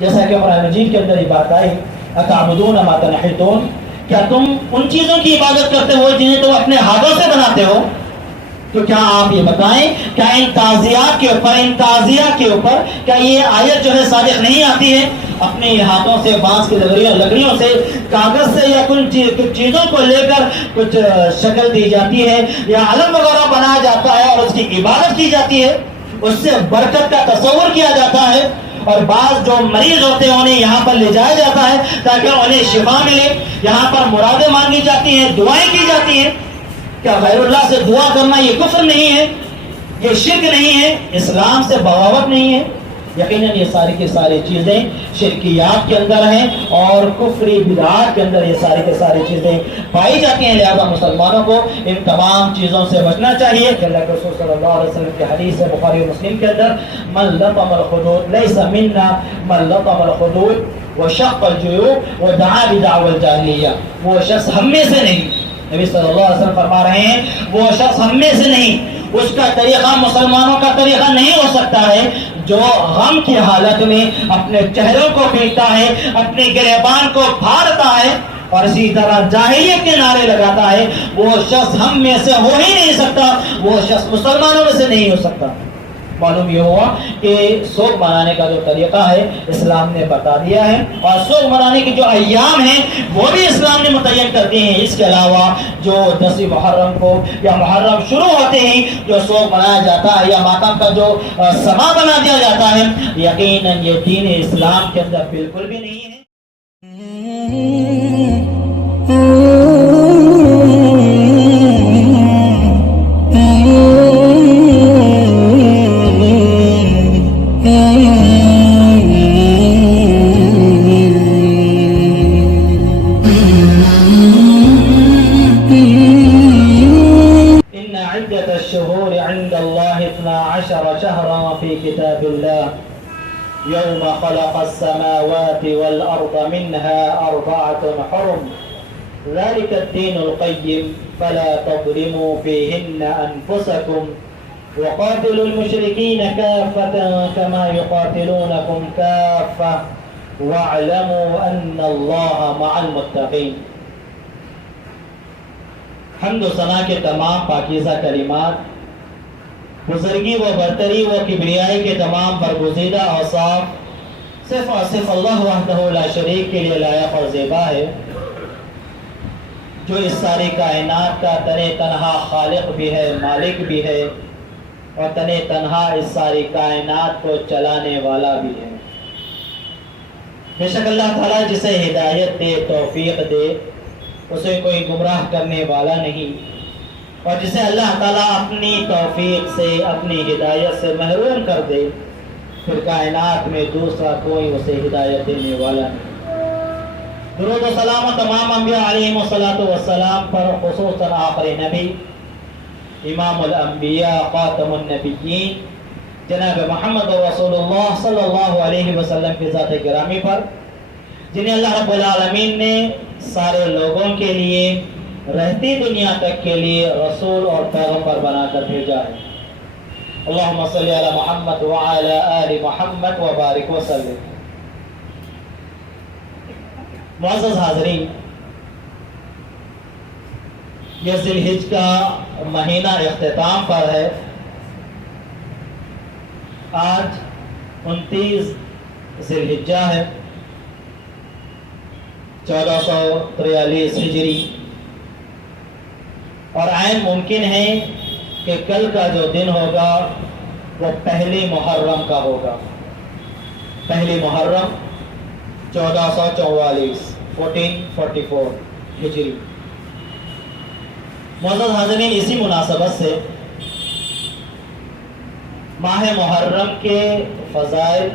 جیسا کہ قرآن مجید کے اندر یہ بات آئی اتعبدون ما تنحتون، کیا تم ان چیزوں کی عبادت کرتے ہو جنہیں تم اپنے ہاتھوں سے بناتے ہو؟ تو کیا آپ یہ بتائیں کیا ان تعزیات کے اوپر، ان تعزیات کے اوپر کیا یہ آیت جو ہے صادق نہیں آتی ہے؟ اپنے ہاتھوں سے بانس کی لکڑیوں سے، کاغذ سے یا کچھ چیزوں کو لے کر کچھ شکل دی جاتی ہے یا علم وغیرہ بنایا جاتا ہے اور اس کی عبادت کی جاتی ہے، اس سے برکت کا تصور کیا جاتا ہے، اور بعض جو مریض ہوتے ہیں انہیں یہاں پر لے جایا جاتا ہے تاکہ انہیں شفا ملے، یہاں پر مرادیں مانگی جاتی ہیں، دعائیں کی جاتی ہیں۔ کیا غیر اللہ سے دعا کرنا یہ کفر نہیں ہے؟ یہ شرک نہیں ہے؟ اسلام سے بغاوت نہیں ہے؟ یقیناً یہ ساری کی ساری چیزیں شرکیات کے اندر ہیں اور کفری بدعات کے اندر یہ ساری کی ساری چیزیں پائی جاتی ہیں۔ لہذا مسلمانوں کو ان تمام چیزوں سے بچنا چاہیے۔ اللہ کے رسول صلی اللہ علیہ وسلم کی حدیث ہے بخاری و مسلم کے اندر، من لطم الخدود لیس منا من لطم الخدود وشق الجیوب ودعا بدعوى الجاہلیہ، وہ شخص ہم میں سے نہیں، نبی صلی اللہ علیہ وسلم فرما رہے ہیں وہ شخص ہم میں سے نہیں، اس کا طریقہ مسلمانوں کا طریقہ نہیں ہو سکتا ہے جو غم کی حالت میں اپنے چہروں کو پیٹتا ہے، اپنے گریبان کو پھاڑتا ہے اور اسی طرح جاہلیت کے نعرے لگاتا ہے، وہ شخص ہم میں سے ہو ہی نہیں سکتا، وہ شخص مسلمانوں میں سے نہیں ہو سکتا۔ معلوم یہ ہوا کہ سوگ منانے کا جو طریقہ ہے اسلام نے بتا دیا ہے، اور سوگ منانے کے جو ایام ہیں وہ بھی اسلام نے متعین کر دیے ہیں۔ اس کے علاوہ جو 10 محرم کو یا محرم شروع ہوتے ہی جو سوگ منایا جاتا ہے یا ماتم کا جو سما بنا دیا جاتا ہے، یقیناً یہ دین اسلام کے اندر بالکل بھی نہیں ہے۔ الشهور عند الله 12 شهرا في كتاب الله يوم خلق السماوات والأرض منها 4 حرم ذلك الدين القيم فلا تظلموا فيهن أنفسكم وقاتلوا المشركين كافة كما يقاتلونكم كافة واعلموا أن الله مع المتقين۔ حمد و ثنا کے تمام پاکیزہ کلمات، بزرگی و برتری و کبریائی کے تمام برگزیدہ اوصاف صرف اور صرف اللہ وحدہ لا شریک کے لیے لائق اور زیبا ہے، جو اس ساری کائنات کا تنے تنہا خالق بھی ہے، مالک بھی ہے، اور تنے تنہا اس ساری کائنات کو چلانے والا بھی ہے۔ بے شک اللہ تعالیٰ جسے ہدایت دے، توفیق دے، اسے کوئی گمراہ کرنے والا نہیں، اور جسے اللہ تعالیٰ اپنی توفیق سے، اپنی ہدایت سے محروم کر دے، پھر کائنات میں دوسرا کوئی اسے ہدایت دینے والا نہیں۔ درود و سلام و تمام انبیاء علیہم الصلاۃ پر، خصوصاً آخری نبی، امام الانبیاء، خاتم النبیین، جناب محمد رسول اللہ صلی اللہ علیہ وسلم کی ذات گرامی پر، جنہیں اللہ رب العالمین نے سارے لوگوں کے لیے رہتی دنیا تک کے لیے رسول اور پیغمبر بنا کر بھیجا ہے۔ اللہم صلی علی محمد وعلی آل محمد وبارک وسلم۔ معزز حاضرین، یہ ذی الحجہ کا مہینہ اختتام پر ہے۔ آج 29 ذی الحجہ ہے، 1443 ہجری، اور عین ممکن ہے کہ کل کا جو دن ہوگا وہ پہلی محرم کا ہوگا۔ پہلی محرم 1444 1444 ہجری۔ معزز حاضرین، اسی مناسبت سے ماہ محرم کے فضائل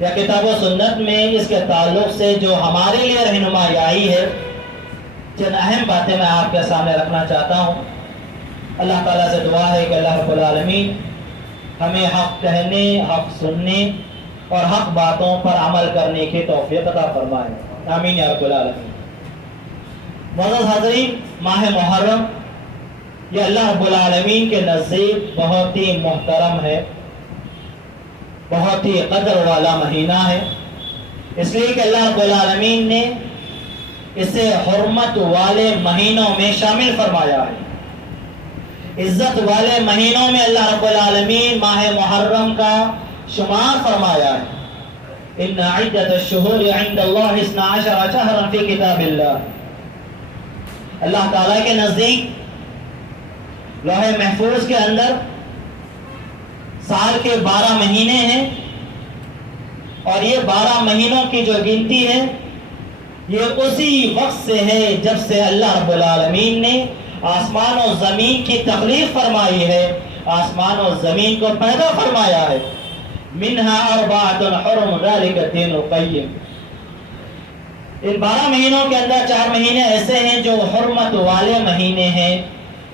یا کتاب و سنت میں اس کے تعلق سے جو ہمارے لیے رہنمائی آئی ہے، چند اہم باتیں میں آپ کے سامنے رکھنا چاہتا ہوں۔ اللہ تعالیٰ سے دعا ہے کہ اللہ رب العالمین ہمیں حق کہنے، حق سننے اور حق باتوں پر عمل کرنے کی توفیق عطا فرمائے، آمین یا رب العالمین۔ معزز حاضرین، ماہ محرم یہ اللہ رب العالمین کے نزدیک بہت ہی محترم ہے، بہت ہی قدر والا مہینہ ہے، اس لیے کہ اللہ رب العالمین نے اسے حرمت والے مہینوں میں شامل فرمایا ہے۔ عزت والے مہینوں میں اللہ رب العالمین ماہ محرم کا شمار فرمایا ہے۔ ان عدت الشہور عند اللہ 12 شہرا فی کتاب اللہ، اللہ تعالیٰ کے نزدیک لوح محفوظ کے اندر سال کے 12 مہینے ہیں، اور یہ 12 مہینوں کی جو گنتی ہے یہ اسی وقت سے ہے جب سے اللہ رب العالمین نے آسمان و زمین کی تخلیق فرمائی ہے، آسمان و زمین کو پیدا فرمایا ہے۔ منہا اربعۃ حرم ذلک الدین القیم، ان 12 مہینوں کے اندر 4 مہینے ایسے ہیں جو حرمت والے مہینے ہیں،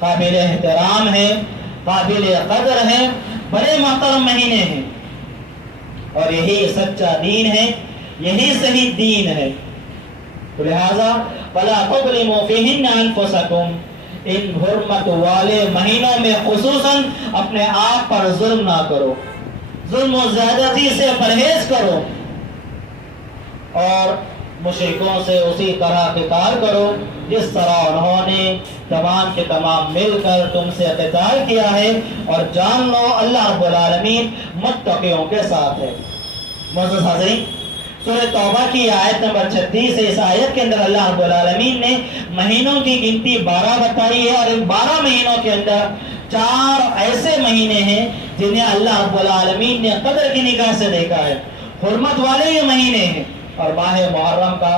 قابل احترام ہیں، قابل قدر ہیں، بڑے محترم مہینے ہیں، اور یہی سچا دین ہے، یہی صحیح دین ہے۔ تو لہذا فَلَا تُظْلِمُوا فِيهِنَّ أَنفُسَكُمْ، ان حرمت والے مہینوں میں خصوصاً اپنے آپ پر ظلم نہ کرو، ظلم و زیادتی سے پرہیز کرو، اور مشرکوں سے اسی طرح قتال کرو جس طرح انہوں نے تمام کے تمام مل کر تم سے قتال کیا ہے، اور جان لو اللہ رب العالمین متقیوں کے ساتھ ہے۔ معزز حاضرین، سورہ توبہ کی آیت نمبر 36 ہے، اس آیت کے اندر اللہ رب العالمین نے مہینوں کی گنتی 12 بتائی ہے، اور ان 12 مہینوں کے اندر 4 ایسے مہینے ہیں جنہیں اللہ رب العالمین نے قدر کی نگاہ سے دیکھا ہے، حرمت والے یہ مہینے ہیں، اور ماہ محرم کا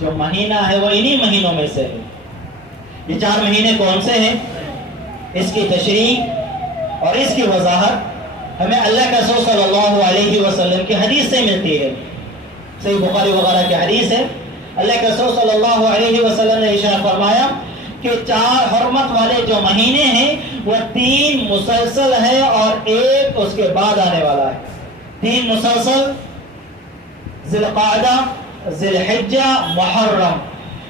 جو مہینہ ہے وہ انہی مہینوں میں سے ہے۔ یہ 4 مہینے کون سے ہیں، اس کی تشریح اور اس کی وضاحت ہمیں اللہ کے رسول صلی اللہ علیہ وسلم کی حدیث سے ملتی ہے۔ صحیح بخاری وغیرہ کی حدیث ہے، اللہ کے رسول صلی اللہ علیہ وسلم نے ارشاد فرمایا کہ 4 حرمت والے جو مہینے ہیں وہ 3 مسلسل ہے، اور ایک اس کے بعد آنے والا ہے۔ 3 مسلسل، ذی القعدہ، ذی الحجہ، محرم،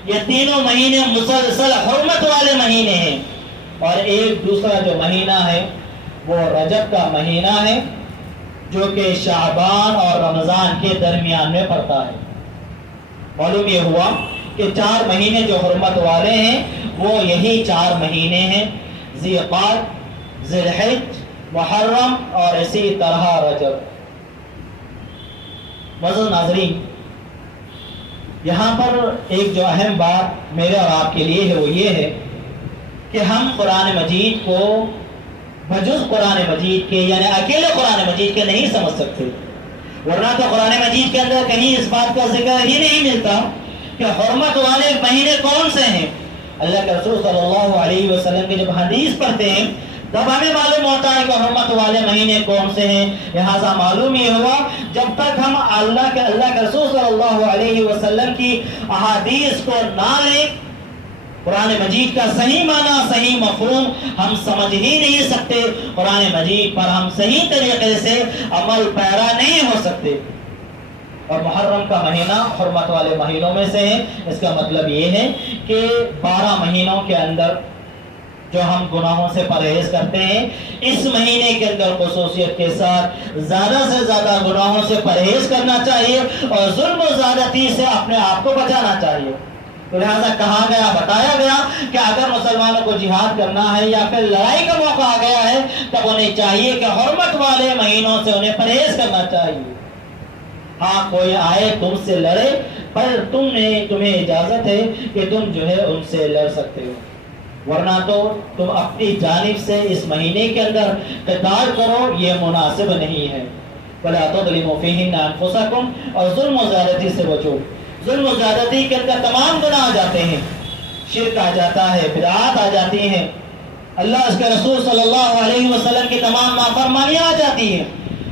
یہ تینوں مہینے مسلسل حرمت والے مہینے ہیں، اور ایک دوسرا جو مہینہ ہے وہ رجب کا مہینہ ہے، جو کہ شعبان اور رمضان کے درمیان میں پڑتا ہے۔ معلوم یہ ہوا کہ 4 مہینے جو حرمت والے ہیں وہ یہی 4 مہینے ہیں، ذی القعدہ، ذی الحجہ، محرم، اور اسی طرح رجب۔ معزز ناظرین، یہاں پر ایک جو اہم بات میرے اور آپ کے لیے ہے وہ یہ ہے کہ ہم قرآن مجید کو بجز قرآن مجید کے، یعنی اکیلے قرآن مجید کے نہیں سمجھ سکتے، ورنہ تو قرآن مجید کے اندر کہیں اس بات کا ذکر ہی نہیں ملتا کہ حرمت والے مہینے کون سے ہیں۔ اللہ کے رسول صلی اللہ علیہ وسلم کی جب حدیث پڑھتے ہیں تب ہمیں معلوم ہوتا ہے کہ حرمت والے مہینے کون سے ہیں۔ لہٰذا معلوم یہ ہوا جب تک ہم اللہ کے رسول صلی اللہ علیہ وسلم کی احادیث کو نہ لیں، قرآن مجید کا صحیح معنی، صحیح مفہوم ہم سمجھ ہی نہیں سکتے، قرآن مجید پر ہم صحیح طریقے سے عمل پیرا نہیں ہو سکتے۔ اور محرم کا مہینہ حرمت والے مہینوں میں سے ہے، اس کا مطلب یہ ہے کہ 12 مہینوں کے اندر جو ہم گناہوں سے پرہیز کرتے ہیں، اس مہینے کے اندر خصوصیت کے ساتھ زیادہ سے زیادہ گناہوں سے پرہیز کرنا چاہیے، اور ظلم و زیادتی سے اپنے آپ کو بچانا چاہیے۔ تو لہٰذا کہا گیا، بتایا گیا کہ اگر مسلمانوں کو جہاد کرنا ہے یا پھر لڑائی کا موقع آ گیا ہے تب انہیں چاہیے کہ حرمت والے مہینوں سے انہیں پرہیز کرنا چاہیے۔ ہاں، کوئی آئے تم سے لڑے، پر تمہیں اجازت ہے کہ تم جو ہے ان سے لڑ سکتے ہو، ورنہ تو تم اپنی جانب سے اس مہینے کے اندر قتال کرو، یہ مناسب نہیں ہے۔ وَلَا تُظْلِمُوا فِيهِنَّ أَنفُسَكُمْ، اور ظلم و زیادتی سے بچو۔ ظلم و زیادتی کے اندر تمام گناہ آ جاتے ہیں، شرک آ جاتا ہے، بدعات آ جاتی ہیں، اللہ اس کے رسول صلی اللہ علیہ وسلم کی تمام نافرمانیاں آ جاتی ہیں۔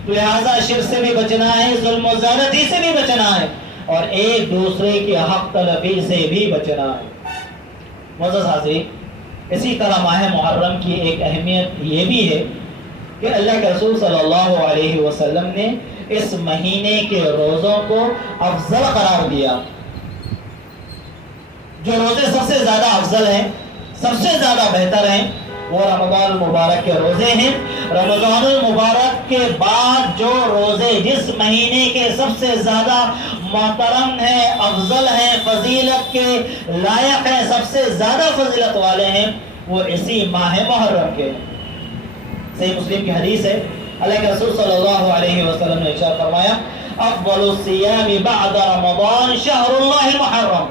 تو لہٰذا شرک سے بھی بچنا ہے، ظلم و زیادتی سے بھی بچنا ہے، اور ایک دوسرے کی حق تلفی سے بھی بچنا ہے۔ معزز حاضرین، اسی طرح ماہ محرم کی ایک اہمیت یہ بھی ہے کہ اللہ کے رسول صلی اللہ علیہ وسلم نے اس مہینے کے روزوں کو افضل قرار دیا۔ جو روزے سب سے زیادہ افضل ہیں، سب سے زیادہ بہتر ہیں، وہ رمضان المبارک کے روزے ہیں۔ رمضان المبارک کے بعد جو روزے جس مہینے کے سب سے زیادہ محترم ہیں، افضل ہیں، فضیلت کے لائق ہیں، سب سے زیادہ فضیلت والے ہیں، وہ اسی ماہ محرم کے ہیں۔ صحیح مسلم کی حدیث ہے، اللہ کے رسول صلی اللہ علیہ وسلم نے ارشاد فرمایا افضل الصیام بعد رمضان شہر اللہ المحرم۔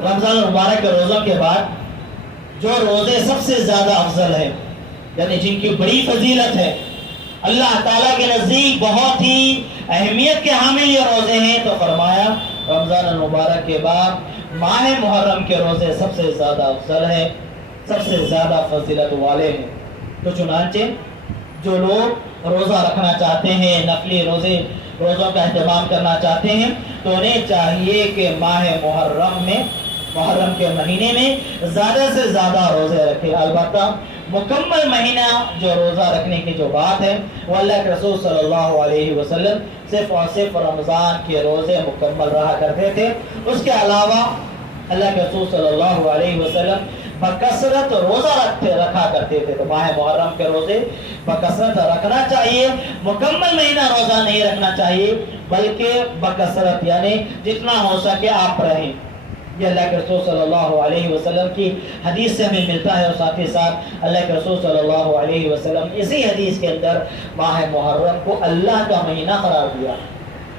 رمضان المبارک کے روزوں کے بعد جو روزے سب سے زیادہ افضل ہیں، یعنی جن کی بڑی فضیلت ہے، اللہ تعالیٰ کے نزدیک بہت ہی اہمیت کے حامل یہ روزے ہیں، تو فرمایا رمضان المبارک کے بعد ماہ محرم کے روزے سب سے زیادہ افضل ہیں، سب سے زیادہ فضیلت والے ہیں۔ تو چنانچہ جو لوگ روزہ رکھنا چاہتے ہیں، نفلی روزوں کا اہتمام کرنا چاہتے ہیں، تو انہیں چاہیے کہ ماہ محرم کے مہینے میں زیادہ سے زیادہ روزے رکھیں۔ البتہ مکمل مہینہ جو روزہ رکھنے کی جو بات ہے وہ اللہ کے رسول صلی اللہ علیہ وسلم صرف اور صرف رمضان کے روزے مکمل رہا کرتے تھے۔ اس کے علاوہ اللہ کے رسول صلی اللہ علیہ وسلم بکثرت روزہ رکھا کرتے تھے۔ تو ماہ محرم کے روزے بکثرت رکھنا چاہیے، مکمل مہینہ روزہ نہیں رکھنا چاہیے، بلکہ بکثرت یعنی جتنا ہو سکے آپ رہیں۔ یہ اللہ کے رسول صلی اللہ علیہ وسلم کی حدیث سے ہمیں ملتا ہے، اور ساتھ ہی ساتھ اللہ کے رسول صلی اللہ علیہ وسلم اسی حدیث کے اندر ماہ محرم کو اللہ کا مہینہ قرار دیا۔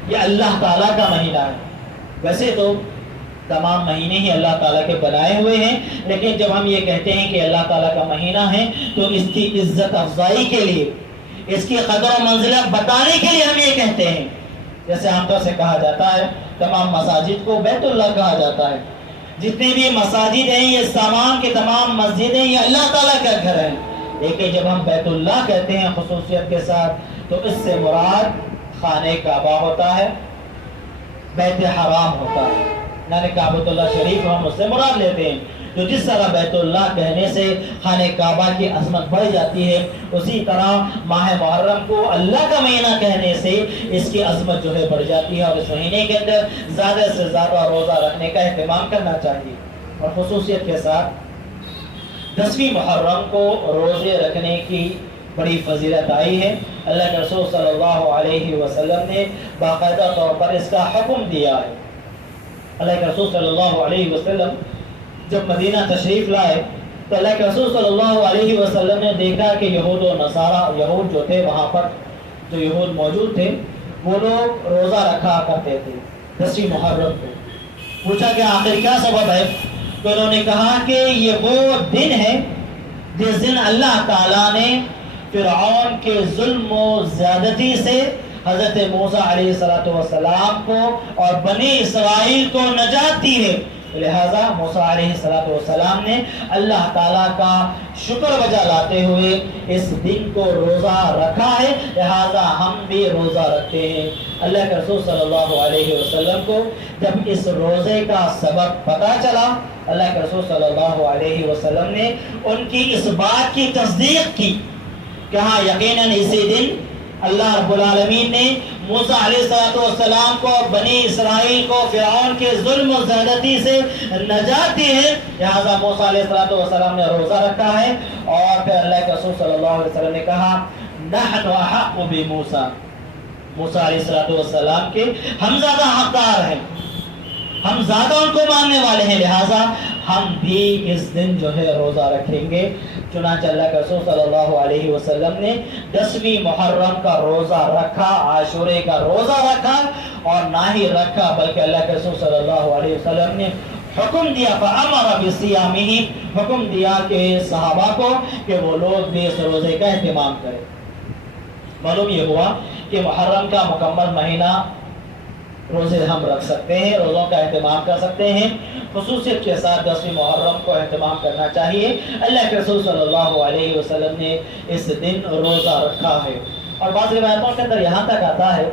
یہ اللہ تعالیٰ کا مہینہ ہے۔ ویسے تو تمام مہینے ہی اللہ تعالیٰ کے بنائے ہوئے ہیں، لیکن جب ہم یہ کہتے ہیں کہ اللہ تعالیٰ کا مہینہ ہے تو اس کی عزت افزائی کے لیے، اس کی قدر و منزلت بتانے کے لیے ہم یہ کہتے ہیں۔ جیسے عام طور سے کہا جاتا ہے تمام مساجد کو بیت اللہ کہا جاتا ہے، جتنے بھی مساجد ہیں یہ تمام کے تمام مسجدیں یہ اللہ تعالیٰ کا گھر ہیں، لیکن جب ہم بیت اللہ کہتے ہیں خصوصیت کے ساتھ تو اس سے مراد خانہ کعبہ ہوتا ہے، بیت حرام ہوتا ہے، یعنی کعبۃ اللہ شریف ہم اس سے مراد لیتے ہیں۔ تو جس طرح بیت اللہ کہنے سے خانہ کعبہ کی عظمت بڑھ جاتی ہے، اسی طرح ماہ محرم کو اللہ کا مہینہ کہنے سے اس کی عظمت جو ہے بڑھ جاتی ہے، اور اس مہینے کے اندر زیادہ سے زیادہ روزہ رکھنے کا اہتمام کرنا چاہیے۔ اور خصوصیت کے ساتھ 10ویں محرم کو روزے رکھنے کی بڑی فضیلت آئی ہے۔ اللہ کے رسول صلی اللہ علیہ وسلم نے باقاعدہ طور پر اس کا حکم دیا ہے۔ اللہ کے رسول صلی اللہ علیہ وسلم جب مدینہ تشریف لائے تو اللہ کے رسول صلی اللہ علیہ وسلم نے دیکھا کہ یہود و نصارہ، یہود جو تھے وہاں پر جو یہود موجود تھے وہ لوگ روزہ رکھا کرتے تھے 10ویں محرم کو۔ پوچھا کہ آخر کیا سبب ہے؟ تو انہوں نے کہا کہ یہ وہ دن ہے جس دن اللہ تعالیٰ نے فرعون کے ظلم و زیادتی سے حضرت موسیٰ علیہ السلام کو اور بنی اسرائیل کو نجات دی ہے، لہذا موسیٰ علیہ السلام نے اللہ تعالیٰ کا شکر بجا لاتے ہوئے اس دن کو روزہ رکھا ہے، لہذا ہم بھی روزہ رکھتے ہیں۔ اللہ کے رسول صلی اللہ علیہ وسلم کو جب اس روزے کا سبب پتہ چلا، اللہ کے رسول صلی اللہ علیہ وسلم نے ان کی اس بات کی تصدیق کی کہ ہاں یقیناً اسی دن اللہ رب العالمین نے موسیٰ علیہ السلام کو بنی اسرائیل کو فرعون کے ظلم و زیادتی سے نجات دی ہے، لہذا موسیٰ علیہ السلام نے روزہ رکھا ہے۔ اور پھر اللہ کے رسول صلی اللہ علیہ وسلم نے کہا نحن احق بموسیٰ، موسیٰ علیہ السلام کے ہم زیادہ حقدار ہیں، ہم زیادہ ان کو ماننے والے ہیں، لہٰذا ہم بھی اس دن جو ہے روزہ رکھیں گے۔ چنانچہ اللہ کے رسول صلی اللہ علیہ وسلم نے 10ویں محرم کا روزہ رکھا، عاشورے کا روزہ رکھا، اور نہ ہی رکھا بلکہ اللہ کے رسول صلی اللہ علیہ وسلم نے حکم دیا فَأَمَرَ بِصِيَامِهِ، حکم دیا کہ صحابہ کو کہ وہ لوگ بھی اس روزے کا اہتمام کریں۔ معلوم یہ ہوا کہ محرم کا مکمل مہینہ روزے ہم رکھ سکتے ہیں، روزوں کا اہتمام کر سکتے ہیں، خصوصیت کے ساتھ 10ویں محرم کو اہتمام کرنا چاہیے۔ اللہ کے رسول صلی اللہ علیہ وسلم نے اس دن روزہ رکھا ہے۔ اور بعض روایتوں کے اندر یہاں تک آتا ہے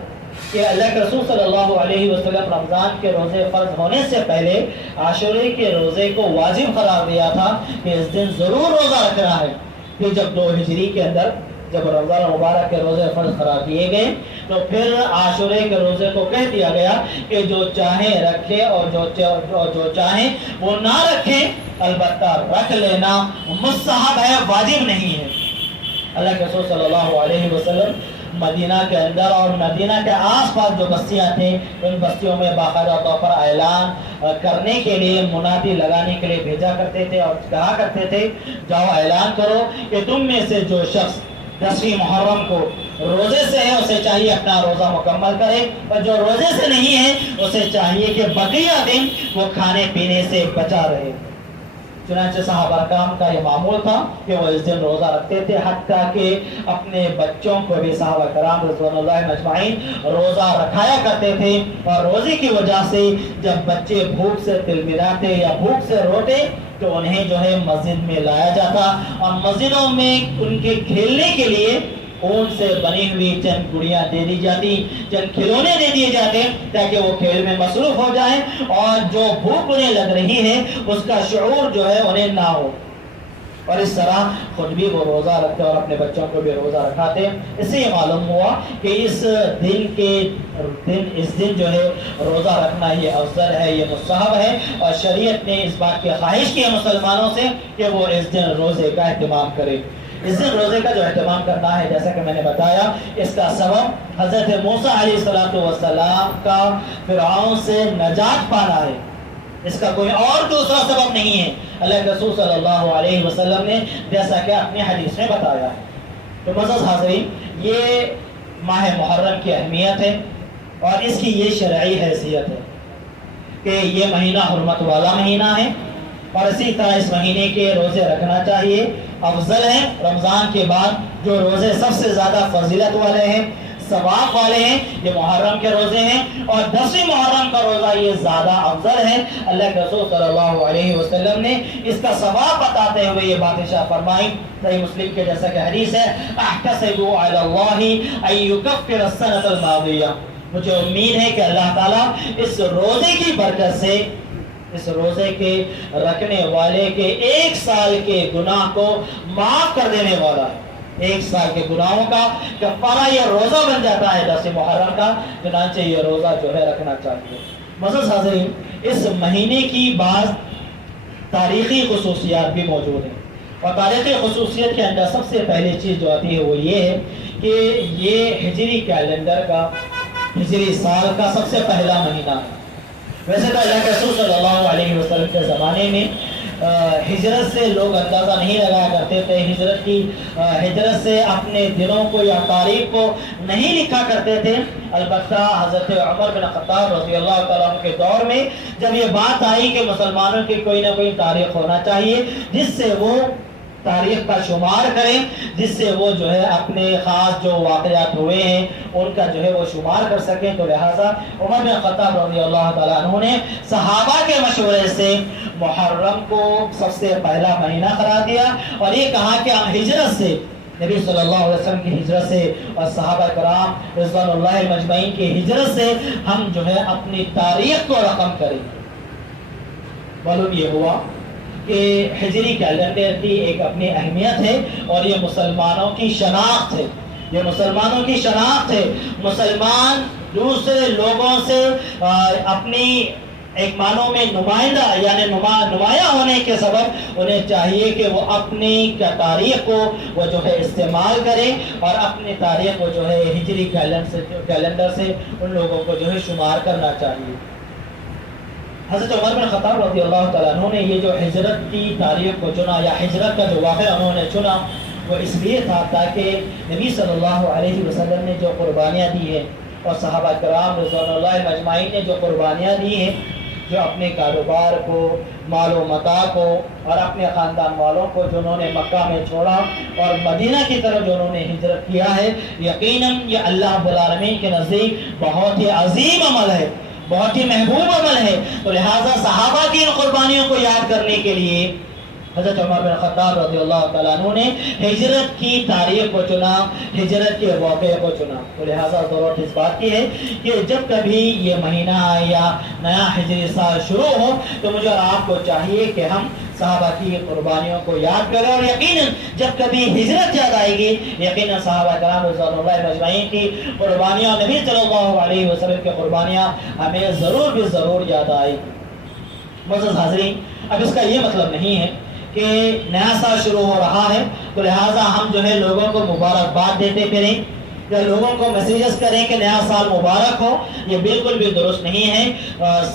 کہ اللہ کے رسول صلی اللہ علیہ وسلم رمضان کے روزے فرض ہونے سے پہلے عاشورے کے روزے کو واجب قرار دیا تھا کہ اس دن ضرور روزہ رکھنا ہے۔ پھر جب 2 ہجری کے اندر جب رمضان مبارک کے روزے فرض قرار دیے گئے تو پھر عاشورے کے روزے کو کہہ دیا گیا کہ جو چاہیں رکھے اور جو چاہیں وہ نہ رکھیں، البتہ رکھ لینا مستحب ہے، واجب نہیں ہے۔ اللہ کے رسول صلی اللہ علیہ وسلم مدینہ کے اندر اور مدینہ کے آس پاس جو بستیاں تھیں ان بستیوں میں باقاعدہ طور پر اعلان کرنے کے لیے، منادی لگانے کے لیے بھیجا کرتے تھے اور کہا کرتے تھے جاؤ اعلان کرو کہ تم میں سے جو شخص 10ویں محرم کو روزے سے ہے اسے چاہیے اپنا روزہ مکمل کرے، اور جو روزے سے نہیں ہے اسے چاہیے کہ بقیہ دن وہ کھانے پینے سے بچا رہے۔ چنانچہ صحابہ کرام کا یہ معمول تھا کہ وہ اس دن روزہ رکھتے تھے، حتیٰ کہ اپنے بچوں کو بھی صحابہ کرام رضوان اللہ اجمعین روزہ رکھایا کرتے تھے، اور روزے کی وجہ سے جب بچے بھوک سے تلملاتے یا بھوک سے روتے تو انہیں جو ہے مسجد میں لایا جاتا، اور مسجدوں میں ان کے کھیلنے کے لیے اون سے بنی ہوئی چند گڑیاں دے دی جاتی، چند کھلونے دے دیے جاتے تاکہ وہ کھیل میں مصروف ہو جائیں اور جو بھوک انہیں لگ رہی ہے اس کا شعور جو ہے انہیں نہ ہو، اور اس طرح خود بھی وہ روزہ رکھتے اور اپنے بچوں کو بھی روزہ رکھاتے۔ اس سے یہ معلوم ہوا کہ اس دن جو ہے روزہ رکھنا یہ افضل ہے، یہ مستحب ہے، اور شریعت نے اس بات کی خواہش کی ہے مسلمانوں سے کہ وہ اس دن روزے کا اہتمام کرے۔ اس دن روزے کا جو اہتمام کرنا ہے، جیسا کہ میں نے بتایا، اس کا سبب حضرت موسیٰ علیہ السلام کا فرعون سے نجات پانا ہے، اس کا کوئی اور دوسرا سبب نہیں ہے۔ اللہ کے رسول صلی اللہ علیہ وسلم نے جیسا کہ اپنی حدیث میں بتایا ہے۔ تو معزز حاضرین، یہ ماہ محرم کی اہمیت ہے اور اس کی یہ شرعی حیثیت ہے کہ یہ مہینہ حرمت والا مہینہ ہے، اور اسی طرح اس مہینے کے روزے رکھنا چاہیے، افضل ہیں۔ رمضان کے بعد جو روزے سب سے زیادہ فضیلت والے ہیں، ثواب والے ہیں، یہ محرم کے روزے ہیں، اور 10ویں محرم کا روزہ یہ زیادہ افضل ہے۔ اللہ کے رسول صلی اللہ علیہ وسلم نے اس کا ثواب بتاتے ہوئے یہ بات ارشاد فرمائی، صحیح مسلم کے جیسا کہ حدیث ہے، احتسب علی اللہ ان یکفر السنۃ الماضیہ، مجھے امید ہے کہ اللہ تعالیٰ اس روزے کی برکت سے، اس روزے کے رکھنے والے کے 1 سال کے گناہ کو معاف کر دینے والا ہے۔ 1 سال کے گناہوں کا کفارہ یہ روزہ بن جاتا ہے 10 محرم کا، چنانچہ یہ روزہ جو ہے رکھنا چاہیے۔ معزز حاضرین، اس مہینے کی بعض تاریخی خصوصیات بھی موجود ہیں، اور تاریخی خصوصیت کے اندر سب سے پہلی چیز جو آتی ہے وہ یہ ہے کہ یہ ہجری کیلنڈر کا، ہجری سال کا سب سے پہلا مہینہ ہے۔ ویسے تو اللہ کے رسول صلی اللہ علیہ وسلم کے زمانے میں ہجرت سے لوگ اندازہ نہیں لگایا کرتے تھے، ہجرت سے اپنے دنوں کو یا تاریخ کو نہیں لکھا کرتے تھے۔ البتہ حضرت عمر بن خطاب رضی اللہ تعالیٰ عنہ کے دور میں جب یہ بات آئی کہ مسلمانوں کی کوئی نہ کوئی تاریخ ہونا چاہیے جس سے وہ تاریخ کا شمار کریں، جس سے وہ جو ہے اپنے خاص جو واقعات ہوئے ہیں ان کا جو ہے وہ شمار کر سکیں، تو لہٰذا عمر بن خطاب رضی اللہ تعالیٰ عنہ نے صحابہ کے مشورے سے محرم کو سب سے پہلا مہینہ قرار دیا، اور یہ کہا کہ ہم ہجرت سے، نبی صلی اللہ علیہ وسلم کی ہجرت سے اور صحابہ کرام رضوان اللہ مجمعین کی ہجرت سے ہم جو ہے اپنی تاریخ کو رقم کریں۔ معلوم یہ ہوا کہ ہجری کیلنڈر کی ایک اپنی اہمیت ہے، اور یہ مسلمانوں کی شناخت ہے، یہ مسلمانوں کی شناخت ہے۔ مسلمان دوسرے لوگوں سے اپنی ایک معنوں میں نمائندہ یعنی نمایاں ہونے کے سبب انہیں چاہیے کہ وہ اپنی تاریخ کو وہ جو ہے استعمال کریں، اور اپنی تاریخ کو جو ہے ہجری کیلنڈر سے ان لوگوں کو جو ہے شمار کرنا چاہیے۔ حضرت عمر بن خطاب رضی اللہ تعالیٰ عنہ نے یہ جو ہجرت کی تاریخ کو چنا، یا ہجرت کا جو واقعہ انہوں نے چنا، وہ اس لیے تھا تاکہ نبی صلی اللہ علیہ وسلم نے جو قربانیاں دی ہیں اور صحابہ کرام رضوان اللہ اجمعین نے جو قربانیاں دی ہیں، جو اپنے کاروبار کو، مال و متاع کو اور اپنے خاندان والوں کو جو انہوں نے مکہ میں چھوڑا اور مدینہ کی طرف جو انہوں نے ہجرت کیا ہے، یقیناً یہ اللہ رب العالمین کے نزدیک بہت ہی عظیم عمل ہے، بہت ہی محبوب عمل ہے۔ تو لہٰذا صحابہ کی ان قربانیوں کو یاد کرنے کے لیے حضرت عمر بن خطاب رضی اللہ تعالیٰ عنہ نے ہجرت کی تاریخ کو چنا، ہجرت کے واقعے کو چنا، تو لہٰذا ضرورت اس بات کی ہے کہ جب کبھی یہ مہینہ یا نیا ہجری سال شروع ہو تو مجھے اور آپ کو چاہیے کہ ہم صحابہ کی قربانیوں کو یاد کریں، اور یقیناً جب کبھی ہجرت یاد آئے گی یقیناً صحابہ کرام رضوان اللہ اجمعین کی قربانیاں، نبی صلی اللہ علیہ وسلم کی قربانیاں ہمیں ضرور بھی ضرور یاد آئے گی۔ معزز حاضرین، اب اس کا یہ مطلب نہیں ہے کہ نیا سال شروع ہو رہا ہے تو لہٰذا ہم جو ہے لوگوں کو مبارکباد دیتے پھریں یا لوگوں کو میسیجز کریں کہ نیا سال مبارک ہو، یہ بالکل بھی درست نہیں ہے۔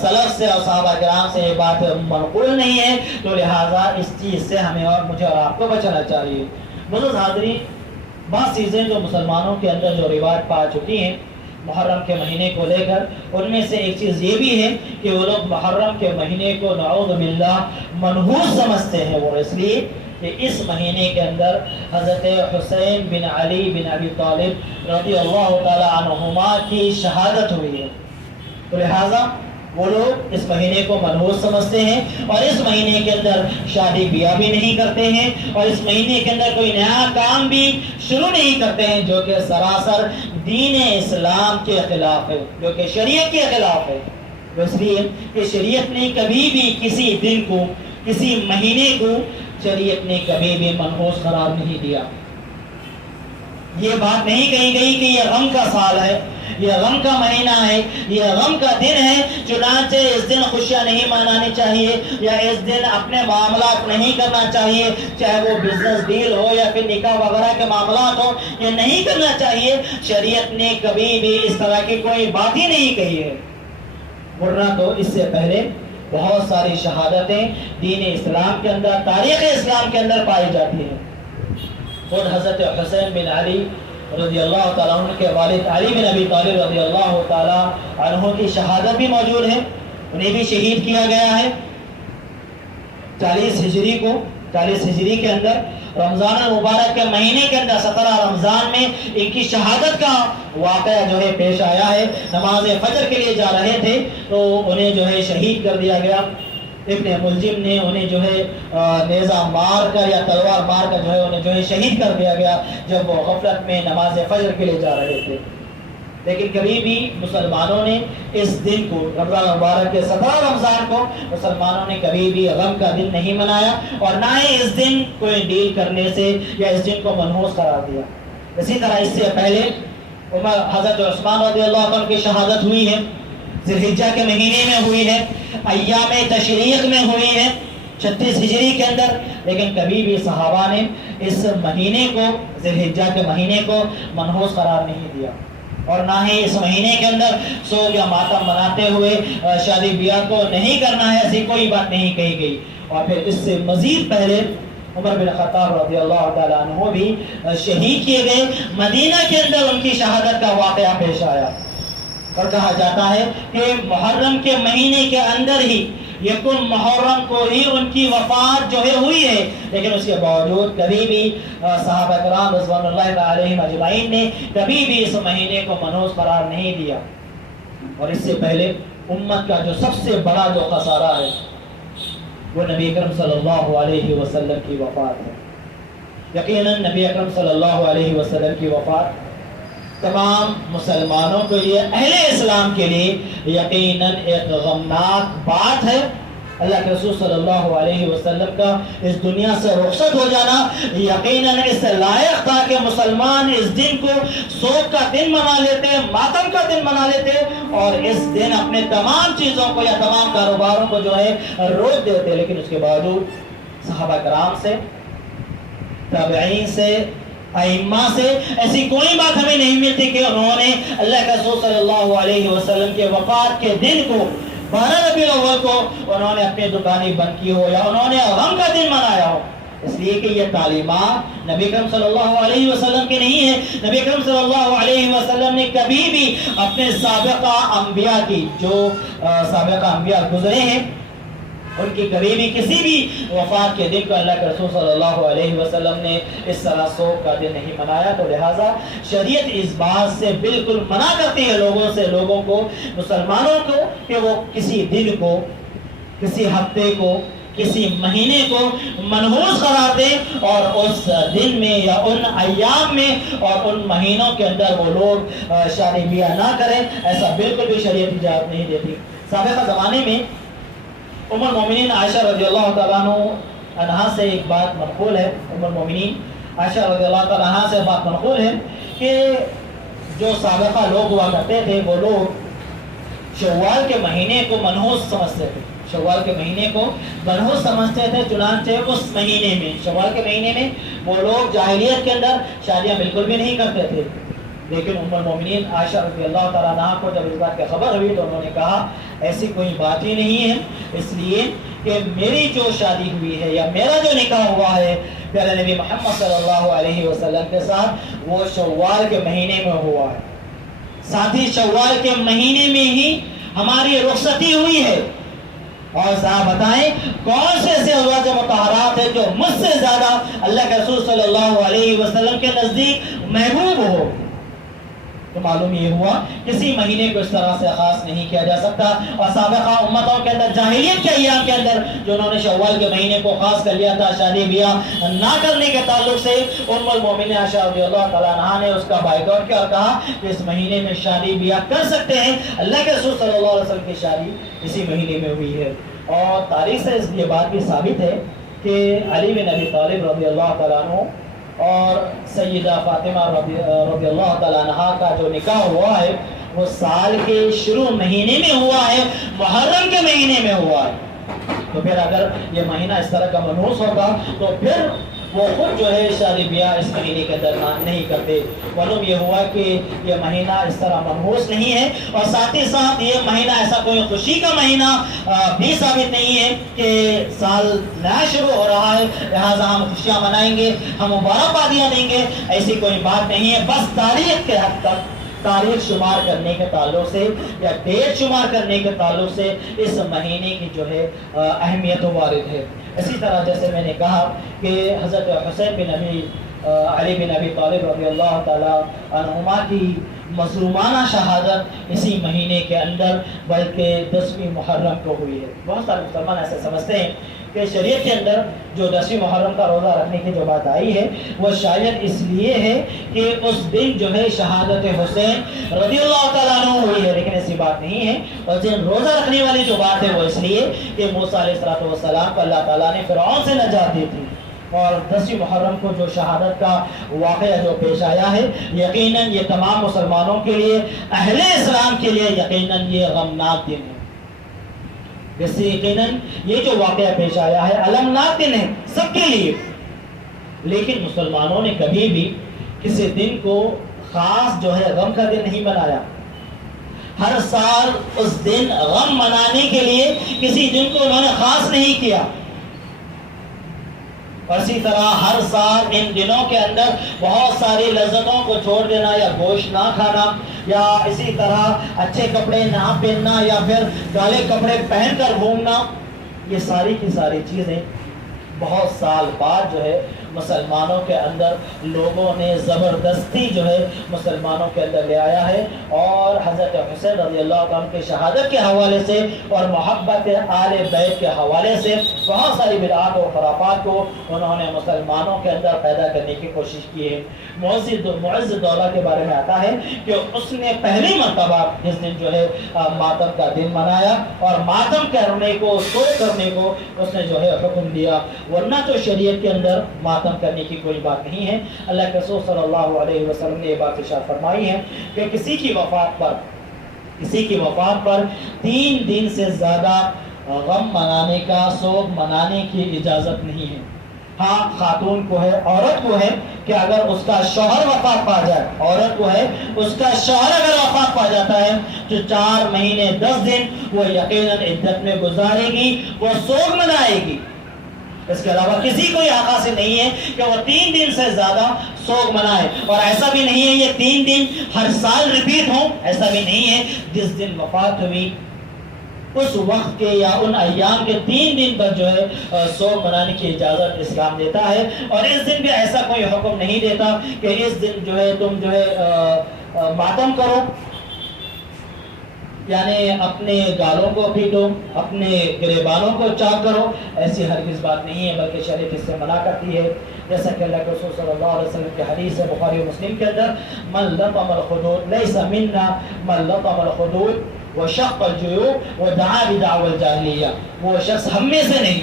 سلف سے اور صحابہ کرام سے یہ بات منقول نہیں ہے، تو لہٰذا اس چیز سے ہمیں اور مجھے اور آپ کو بچنا چاہیے۔ معزز حاضرین، بعض چیزیں جو مسلمانوں کے اندر جو رواج پا چکی ہیں محرم کے مہینے کو لے کر، ان میں سے ایک چیز یہ بھی ہے کہ وہ لوگ محرم کے مہینے کو نعوذ باللہ منحوس سمجھتے ہیں، وہ اس لیے کہ اس مہینے کے اندر حضرت حسین بن علی بن ابی طالب رضی اللہ تعالی عنہما کی شہادت ہوئی ہے، تو لہٰذا وہ لوگ اس مہینے کو منحوس سمجھتے ہیں اور اس مہینے کے اندر شادی بیاہ بھی نہیں کرتے ہیں، اور اس مہینے کے اندر کوئی نیا کام بھی شروع نہیں کرتے ہیں جو کہ سراسر دین اسلام کے خلاف ہے، جو کہ شریعت کے خلاف ہے۔ اس لیے کہ شریعت نے کبھی بھی کسی دن کو، کسی مہینے کو شریعت نے کبھی بھی منحوس قرار نہیں دیا۔ یہ بات نہیں کہی گئی کہ یہ غم کا سال ہے، یہ غم کا مہینہ ہے، یہ غم کا دن ہے، چنانچہ اس دن خوشیاں نہیں منانی چاہیے یا اس دن اپنے معاملات نہیں کرنا چاہیے، چاہے وہ بزنس ڈیل ہو یا پھر نکاح وغیرہ کے معاملات ہو، یہ نہیں کرنا چاہیے۔ شریعت نے کبھی بھی اس طرح کی کوئی بات ہی نہیں کہی ہے، ورنہ تو اس سے پہلے بہت ساری شہادتیں دین اسلام کے اندر، تاریخ اسلام کے اندر پائی جاتی ہیں۔ خود حضرت حسین بن علی رضی اللہ تعالیٰ عنہ کے والد علی بن ابی طالب رضی اللہ تعالیٰ عنہ کی شہادت بھی موجود ہے، انہیں بھی شہید کیا گیا ہے 40 ہجری کو، 40 ہجری کے اندر رمضان المبارک کے مہینے کے اندر 17 رمضان میں ان کی شہادت کا واقعہ جو ہے پیش آیا ہے۔ نماز فجر کے لیے جا رہے تھے تو انہیں جو ہے شہید کر دیا گیا، ابن ملجم نے انہیں جو ہے نیزہ مار کر یا تلوار مار کر جو ہے انہیں جو ہے شہید کر دیا گیا جب وہ غفلت میں نماز فجر کے لیے جا رہے تھے۔ لیکن کبھی بھی مسلمانوں نے اس دن کو، رمضان مبارک کے 17 رمضان کو مسلمانوں نے کبھی بھی غم کا دن نہیں منایا اور نہ ہی اس دن کوئی ڈیل کرنے سے یا اس دن کو منحوس قرار دیا۔ اسی طرح اس سے پہلے حضرت عثمان رضی اللہ عنہ کی شہادت ہوئی ہے، ذی الحجہ کے مہینے میں ہوئی ہے، ایام تشریق میں ہوئی ہے 36 ہجری کے اندر، لیکن کبھی بھی صحابہ نے اس مہینے کو، ذی الحجہ کے مہینے کو منحوس قرار نہیں دیا، اور نہ ہی اس مہینے کے اندر سوگ یا ماتم مناتے ہوئے شادی بیاہ کو نہیں کرنا ہے، ایسی کوئی بات نہیں کہی گئی۔ اور پھر اس سے مزید پہلے عمر بن خطاب رضی اللہ تعالیٰ عنہ بھی شہید کیے گئے، مدینہ کے اندر ان کی شہادت کا واقعہ پیش آیا، اور کہا جاتا ہے کہ محرم کے مہینے کے اندر ہی، یکم محرم کو ہی ان کی وفات جو ہے ہوئی ہے، لیکن اس کے باوجود کبھی بھی صحابہ کرام رضوان اللہ علیہم اجمعین نے کبھی بھی اس مہینے کو منحوس قرار نہیں دیا۔ اور اس سے پہلے امت کا جو سب سے بڑا جو خسارہ ہے وہ نبی اکرم صلی اللہ علیہ وسلم کی وفات ہے۔ یقیناً نبی اکرم صلی اللہ علیہ وسلم کی وفات تمام مسلمانوں کے لیے، اہل اسلام کے لیے یقیناً ایک غمناک بات ہے۔ اللہ کے رسول صلی اللہ علیہ وسلم کا اس دنیا سے رخصت ہو جانا یقیناً اس لائق تھا کہ مسلمان اس دن کو سوگ کا دن منا لیتے، ماتم کا دن منا لیتے، اور اس دن اپنے تمام چیزوں کو یا تمام کاروباروں کو جو ہے روک دیتے، لیکن اس کے باوجود صحابہ کرام سے، تابعین سے، ائمہ سے ایسی کوئی بات ہمیں نہیں ملتی کہ انہوں نے اللہ کے رسول صلی اللہ علیہ وسلم کے وفات کے دن کو، 12 ربیع الاول کو انہوں نے اپنی دکانیں بند کی ہو یا انہوں نے غم کا دن منایا ہو، اس لیے کہ یہ تعلیمات نبی اکرم صلی اللہ علیہ وسلم کی نہیں ہے۔ نبی اکرم صلی اللہ علیہ وسلم نے کبھی بھی اپنے سابقہ انبیاء کی، جو سابقہ انبیاء گزرے ہیں، ان کی کبھی بھی کسی بھی وفات کے دن کو اللہ کے رسول صلی اللہ علیہ وسلم نے اس طرح سوگ کا دن نہیں منایا، تو لہٰذا شریعت اس بات سے بالکل منع کرتی ہے لوگوں کو، مسلمانوں کو، کہ وہ کسی دن کو، کسی ہفتے کو، کسی مہینے کو منحوس قرار دیں اور اس دن میں یا ان ایام میں اور ان مہینوں کے اندر وہ لوگ شادی بیاہ نہ کریں، ایسا بالکل بھی شریعت اجازت نہیں دیتی۔ سابقہ زمانے میں ام المومنین عائشہ رضی اللہ تعالیٰ عنہا سے ایک بات منقول ہے، ام المومنین عائشہ رضی اللہ تعالیٰ عنہا سے بات منقول ہے کہ جو سابقہ لوگ ہوا کرتے تھے وہ لوگ شوال کے مہینے کو منحوس سمجھتے تھے، شوال کے مہینے کو منحوس سمجھتے تھے، چنانچہ اس مہینے میں، شوال کے مہینے میں وہ لوگ جاہلیت کے اندر شادیاں بالکل بھی نہیں کرتے تھے۔ لیکن ام المومنین عائشہ رضی اللہ تعالیٰ عنہا کو جب اس بات کی خبر ہوئی تو انہوں نے کہا ایسی کوئی بات ہی نہیں ہے، اس لیے کہ میری جو شادی ہوئی ہے یا میرا جو نکاح ہوا ہے پیارے نبی محمد صلی اللہ علیہ وسلم کے ساتھ وہ شوال کے مہینے میں ہوا ہے، ساتھ ہی شوال کے مہینے میں ہی ہماری رخصتی ہوئی ہے۔ اور صاحب بتائیں کون سے ایسے ازواج مطہرات ہیں جو مجھ سے زیادہ اللہ کے رسول صلی اللہ علیہ وسلم کے نزدیک محبوب ہو؟ تو معلوم یہ ہوا کسی مہینے کو اس طرح سے خاص نہیں کیا جا سکتا، اور سابقہ امتوں کے اندر جاہلیت کے ایام کے اندر جو انہوں نے شوال کے مہینے کو خاص کر لیا تھا شادی بیاہ نہ کرنے کے تعلق سے، ام المومنین عائشہ رضی اللہ تعالیٰ عنہا نے اس کا بائیکاٹ کیا اور کہا کہ اس مہینے میں شادی بیاہ کر سکتے ہیں، اللہ کے رسول صلی اللہ علیہ وسلم کی شادی اسی مہینے میں ہوئی ہے۔ اور تاریخ سے یہ بات بھی ثابت ہے کہ علی بن ابی طالب رضی اللہ تعالیٰ عنہ اور سیدہ فاطمہ رضی اللہ تعالیٰ عنہا کا جو نکاح ہوا ہے وہ سال کے شروع مہینے میں ہوا ہے، محرم کے مہینے میں ہوا ہے۔ تو پھر اگر یہ مہینہ اس طرح کا منحوس ہوگا تو پھر وہ خود جو ہے شادی بیاہ اس مہینے کے درمیان نہیں کرتے۔ معلوم یہ ہوا کہ یہ مہینہ اس طرح منحوس نہیں ہے، اور ساتھ ہی ساتھ یہ مہینہ ایسا کوئی خوشی کا مہینہ بھی ثابت نہیں ہے کہ سال نیا شروع ہو رہا ہے لہٰذا ہم خوشیاں منائیں گے، ہم مبارکبادیاں دیں گے، ایسی کوئی بات نہیں ہے۔ بس تاریخ کے حد تک تاریخ شمار کرنے کے تعلق سے یا ڈیٹ شمار کرنے کے تعلق سے اس مہینے کی جو ہے اہمیت وارد ہے۔ اسی طرح جیسے میں نے کہا کہ حضرت حسین بن علی بن ابی طالب رضی اللہ تعالیٰ عنہما کی مظلومانہ شہادت اسی مہینے کے اندر بلکہ 10ویں محرم کو ہوئی ہے۔ بہت سارے مسلمان ایسے سمجھتے ہیں کہ شریعت کے اندر جو 10ویں محرم کا روزہ رکھنے کی جو بات آئی ہے وہ شاید اس لیے ہے کہ اس دن جو ہے شہادت حسین رضی اللہ تعالیٰ عنہ ہوئی ہے، لیکن ایسی بات نہیں ہے۔ اور روزہ رکھنے والی جو بات ہے وہ اس لیے کہ موسیٰ علیہ السلام کو اللہ تعالیٰ نے فرعون سے نجات دی تھی، اور 10ویں محرم کو جو شہادت کا واقعہ جو پیش آیا ہے یقیناً یہ تمام مسلمانوں کے لیے، اہل اسلام کے لیے یقیناً یہ غمناک دن ہے۔ جیسے یقیناً یہ جو واقعہ پیش آیا ہے المناک دن ہے سب کے لیے، لیکن مسلمانوں نے کبھی بھی کسی دن کو خاص جو ہے غم کا دن نہیں بنایا۔ ہر سال اس دن غم منانے کے لیے کسی دن کو انہوں نے خاص نہیں کیا، اور اسی طرح ہر سال ان دنوں کے اندر بہت ساری لذتوں کو چھوڑ دینا یا گوشت نہ کھانا یا اسی طرح اچھے کپڑے نہ پہننا یا پھر کالے کپڑے پہن کر گھومنا، یہ ساری کی ساری چیزیں بہت سال بعد جو ہے مسلمانوں کے اندر لوگوں نے زبردستی جو ہے مسلمانوں کے اندر لے آیا ہے، اور حضرت حسین رضی اللہ عنہ کی شہادت کے حوالے سے اور محبت آل بیت کے حوالے سے بہت ساری بدعات اور خرافات کو انہوں نے مسلمانوں کے اندر پیدا کرنے کی کوشش کی ہے۔ معز دولہ کے بارے میں آتا ہے کہ اس نے پہلی مرتبہ اس دن جو ہے ماتم کا دن منایا، اور ماتم کرنے کو، شوق کرنے کو اس نے جو ہے حکم دیا، ورنہ تو شریعت کے اندر ماتم کرنے کی کوئی بات نہیں ہے۔ اللہ کے رسول صلی اللہ علیہ وسلم نے یہ بات ارشاد فرمائی ہے کہ کسی کی وفات پر 3 دن سے زیادہ غم منانے کا، سوگ منانے کی اجازت نہیں ہے۔ ہاں خاتون کو ہے، عورت کو ہے کہ اگر اس کا شوہر وفات پا جائے، عورت کو ہے اس کا شوہر اگر وفات پا جاتا ہے تو 4 مہینے 10 دن وہ یقیناً عدت میں گزارے گی، وہ سوگ منائے گی۔ اس کے علاوہ کسی کو یہ حق حاصل نہیں ہے کہ وہ 3 دن سے زیادہ سوگ منائے، اور ایسا بھی نہیں ہے یہ 3 دن ہر سال ریپیٹ ہوں، ایسا بھی نہیں ہے۔ جس دن وفات ہوئی اس وقت کے یا ان ایام کے 3 دن پر جو ہے سوگ منانے کی اجازت اسلام دیتا ہے، اور اس دن بھی ایسا کوئی حکم نہیں دیتا کہ اس دن جو ہے تم جو ہے ماتم کرو یعنی اپنے گالوں کو پیٹو، اپنے گریبانوں کو چاک کرو، ایسی ہرگز بات نہیں ہے، بلکہ شریعت اس سے منع کرتی ہے۔ جیسا کہ اللہ کے رسول صلی اللہ علیہ وسلم کی حدیث ہے بخاری و مسلم کے اندر، من لطم الخدود لیس منا من لطم الخدود وشق الجیوب ودعا بدعوى الجاہلیہ، وہ شخص ہم میں سے نہیں،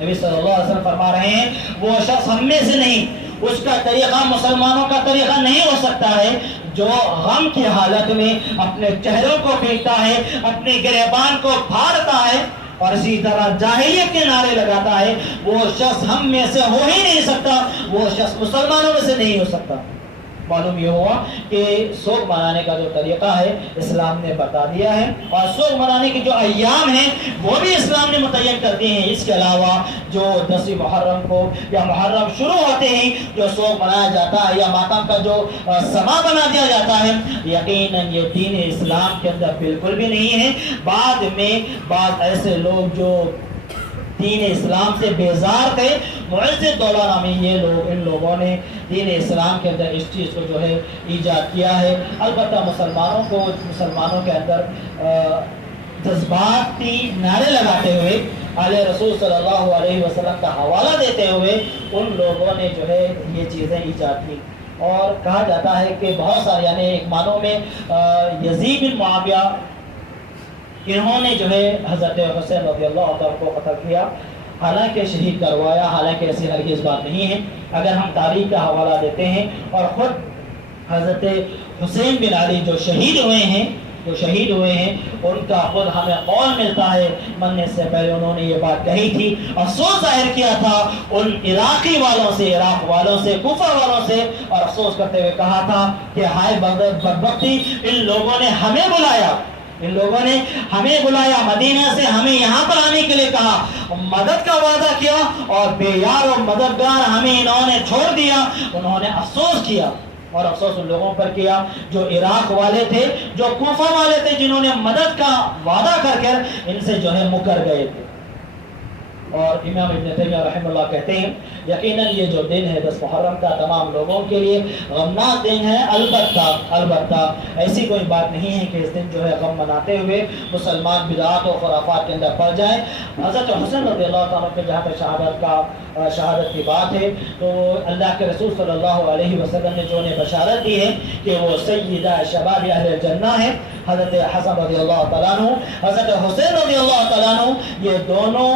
نبی صلی اللہ علیہ وسلم فرما رہے ہیں وہ شخص ہم میں سے نہیں، اس کا طریقہ مسلمانوں کا طریقہ نہیں ہو سکتا ہے جو غم کی حالت میں اپنے چہروں کو پیٹتا ہے، اپنے گریبان کو پھاڑتا ہے اور اسی طرح جاہلیت کے نعرے لگاتا ہے، وہ شخص ہم میں سے ہو ہی نہیں سکتا، وہ شخص مسلمانوں میں سے نہیں ہو سکتا۔ معلوم یہ ہوا کہ سوگ منانے کا جو طریقہ ہے اسلام نے بتا دیا ہے، اور سوگ منانے کے جو ایام ہیں وہ بھی اسلام نے متعین کر دیے ہیں۔ اس کے علاوہ جو 10 محرم کو یا محرم شروع ہوتے ہی جو سوگ منایا جاتا ہے یا ماتم کا جو سما بنا دیا جاتا ہے، یقیناً یہ دین اسلام کے اندر بالکل بھی نہیں ہے۔ بعد میں بعض ایسے لوگ جو دین اسلام سے بیزار تھے، معز الدولہ نامی یہ لوگ، ان لوگوں نے دین اسلام کے اندر اس چیز کو جو ہے ایجاد کیا ہے۔ البتہ مسلمانوں کے اندر جذباتی نعرے لگاتے ہوئے، آل رسول صلی اللہ علیہ وسلم کا حوالہ دیتے ہوئے ان لوگوں نے جو ہے یہ چیزیں ایجاد کی، اور کہا جاتا ہے کہ بہت سارے یعنی ایک معنوں میں یزید بن معاویہ انہوں نے جو ہے حضرت حسین رضی اللہ عنہ کو قتل کیا، حالانکہ شہید کروایا، حالانکہ ایسی ہرگز بات نہیں ہے۔ اگر ہم تاریخ کا حوالہ دیتے ہیں اور خود حضرت حسین بن علی جو شہید ہوئے ہیں ان کا خود ہمیں قول ملتا ہے، مرنے سے پہلے انہوں نے یہ بات کہی تھی، افسوس ظاہر کیا تھا ان عراق والوں سے کوفہ والوں سے، اور افسوس کرتے ہوئے کہا تھا کہ ہائے بدبختی، ان لوگوں نے ہمیں بلایا مدینہ سے، ہمیں یہاں پر آنے کے لیے کہا، مدد کا وعدہ کیا اور بے یار و مددگار ہمیں انہوں نے چھوڑ دیا۔ انہوں نے افسوس کیا، اور افسوس ان لوگوں پر کیا جو عراق والے تھے، جو کوفہ والے تھے، جنہوں نے مدد کا وعدہ کر ان سے جو ہے مکر گئے تھے۔ اور امام ابن تیمیہ رحمہ اللہ کہتے ہیں یقیناً یہ جو دن ہے 10 محرم کا تمام لوگوں کے لیے غمناک دن ہے، البتہ ایسی کوئی بات نہیں ہے کہ اس دن جو ہے غم مناتے ہوئے مسلمان بدعات و خرافات کے اندر پڑ جائیں۔ حضرت حسین رضی اللہ عنہ کے جہاں پہ شہادت کی بات ہے تو اللہ کے رسول صلی اللہ علیہ وسلم نے جو انہیں بشارت دی ہے کہ وہ سیدہ شباب اہل الجنہ ہے، حضرت حسن رضی اللہ تعالیٰ عنہ، حضرت حسین رضی اللہ تعالیٰ عنہ، یہ دونوں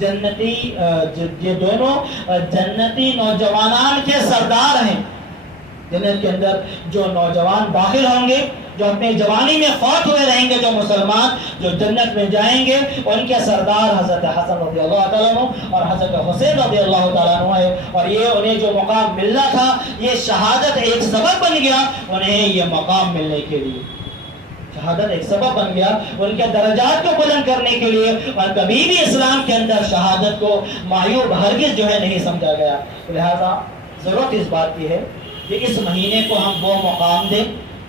جنتی نوجوانان کے سردار ہیں۔ جنت کے اندر جو نوجوان داخل ہوں گے، جو اپنے جوانی میں فوت ہوئے رہیں گے، جو مسلمان جو جنت میں جائیں گے، ان کے سردار حضرت حسن رضی اللہ تعالیٰ عنہ اور حضرت حسین رضی اللہ تعالیٰ عنہ ہے، اور یہ انہیں جو مقام ملنا تھا، یہ شہادت ایک سبب بن گیا انہیں یہ مقام ملنے کے لیے، شہادت ایک سبب بن گیا ان کے درجات کو بلند کرنے کے لیے، اور کبھی بھی اسلام کے اندر شہادت کو معیوب ہرگز جو ہے نہیں سمجھا گیا۔ لہذا ضرورت اس بات کی ہے کہ اس مہینے کو ہم وہ مقام دیں،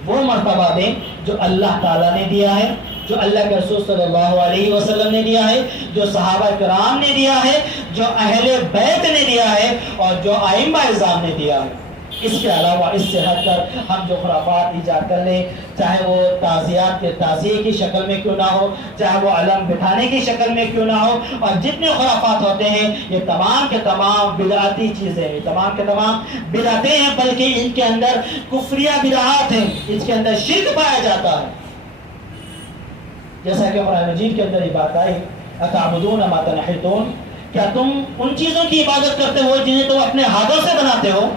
وہ مرتبہ دیں جو اللہ تعالیٰ نے دیا ہے، جو اللہ کے رسول صلی اللہ علیہ وسلم نے دیا ہے، جو صحابہ کرام نے دیا ہے، جو اہل بیت نے دیا ہے، اور جو ائمہ اعظام نے دیا ہے۔ اس کے علاوہ اس سے ہٹ کر ہم جو خرافات ایجاد کر لیں، چاہے وہ تعزیات کے تعزیے کی شکل میں کیوں نہ ہو، چاہے وہ علم بٹھانے کی شکل میں کیوں نہ ہو، اور جتنے خرافات ہوتے ہیں یہ تمام کے تمام بدعتی چیزیں ہیں، تمام کے تمام بدعتیں ہیں، بلکہ ان کے اندر کفریہ بدعات ہیں، اس کے اندر شرک پایا جاتا ہے۔ جیسا کہ قرآن مجید کے اندر یہ بات آئی، اتعبدون ما تنحتون، کیا تم ان چیزوں کی عبادت کرتے ہو جنہیں تم اپنے ہاتھوں سے بناتے ہو؟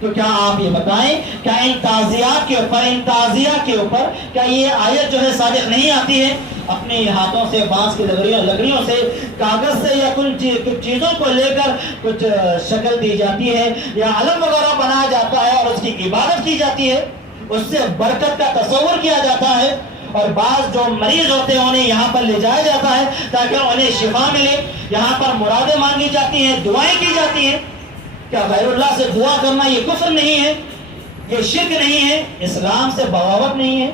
تو کیا آپ یہ بتائیں کیا ان تعزیات کے اوپر، ان تعزیات کے اوپر کیا یہ آیت جو ہے صادق نہیں آتی ہے؟ اپنے ہاتھوں سے بانس کی لکڑیوں سے، کاغذ سے یا کچھ چیزوں کو لے کر کچھ شکل دی جاتی ہے یا علم وغیرہ بنایا جاتا ہے اور اس کی عبادت کی جاتی ہے، اس سے برکت کا تصور کیا جاتا ہے، اور بعض جو مریض ہوتے ہیں انہیں یہاں پر لے جایا جاتا ہے تاکہ انہیں شفا ملے، یہاں پر مرادیں مانگی جاتی ہیں، دعائیں کی جاتی ہیں۔ کیا غیر اللہ سے دعا کرنا یہ کفر نہیں ہے؟ یہ شرک نہیں ہے؟ اسلام سے بغاوت نہیں ہے؟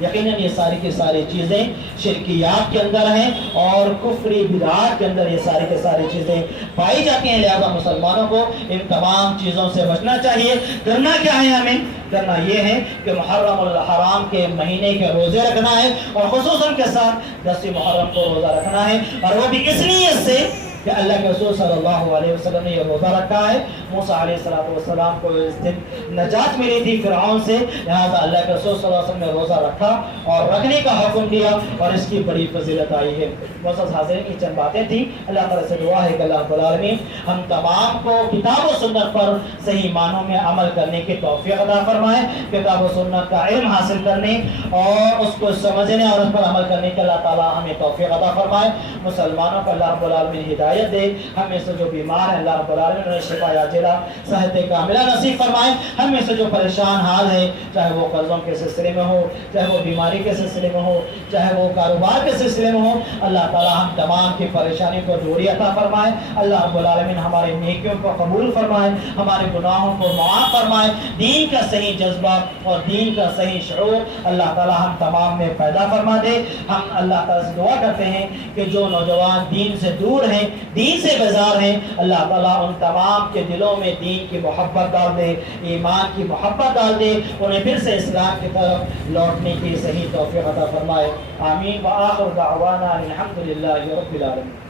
یقیناً یہ ساری کی ساری چیزیں شرکیات کے اندر ہیں اور کفری بدعات کے اندر یہ ساری کی ساری چیزیں پائی جاتی ہیں. لہذا مسلمانوں کو ان تمام چیزوں سے بچنا چاہیے. کرنا کیا ہے؟ ہمیں کرنا یہ ہے کہ محرم الحرام کے مہینے کے روزے رکھنا ہے اور خصوصاً کے ساتھ 10 محرم کو روزہ رکھنا ہے, اور وہ بھی اس نیت سے کہ اللہ کے رسول صلی اللہ علیہ وسلم نے یہ روزہ رکھا ہے. موسیٰ علیہ السلام کو اس دن نجات ملی تھی فرعون سے, لہذا اللہ کے رسول صلی اللہ علیہ وسلم نے روزہ رکھا اور رکھنے کا حکم دیا اور اس کی بڑی فضیلت آئی ہے. معزز حاضرین, کی چند باتیں تھیں. اللہ تعالیٰ سے دعا ہے کہ اللہ رب العالمین ہم تمام کو کتاب و سنت پر صحیح معنوں میں عمل کرنے کی توفیق عطا فرمائے. کتاب و سنت کا علم حاصل کرنے اور اس کو سمجھنے اور اس پر عمل کرنے کے اللہ تعالیٰ ہمیں توفیق عطا فرمائے. مسلمانوں کو اللہ رب العالمین ہدایت دے. ہمیں سے جو بیمار ہیں اللہ رب العالمین انہیں شفا عاجلہ صحت کاملہ نصیب فرمائے. ہمیں سے جو پریشان حال ہے, چاہے وہ قرضوں کے سلسلے میں ہو, چاہے وہ بیماری کے سلسلے میں ہو, چاہے وہ کاروبار کے سلسلے میں ہو, اللہ تعالیٰ ہم تمام کی پریشانی کو دوری عطا فرمائے. اللہ رب العالمین ہمارے نیکیوں کو قبول فرمائے, ہمارے گناہوں کو معاف فرمائے. دین کا صحیح جذبہ اور دین کا صحیح شعور اللہ تعالیٰ ہم تمام میں پیدا فرما دے. ہم اللہ تعالیٰ سے دعا کرتے ہیں کہ جو نوجوان دین سے دور ہیں, دین سے بیزار ہیں, اللہ تعالیٰ ان تمام کے دلوں میں دین کی محبت ڈال دے, ایمان کی محبت ڈال دے, انہیں پھر سے اسلام کی طرف لوٹنے کی صحیح توفیق عطا فرمائے. آمین. وآخر دعوانا الحمد للہ رب العالمین.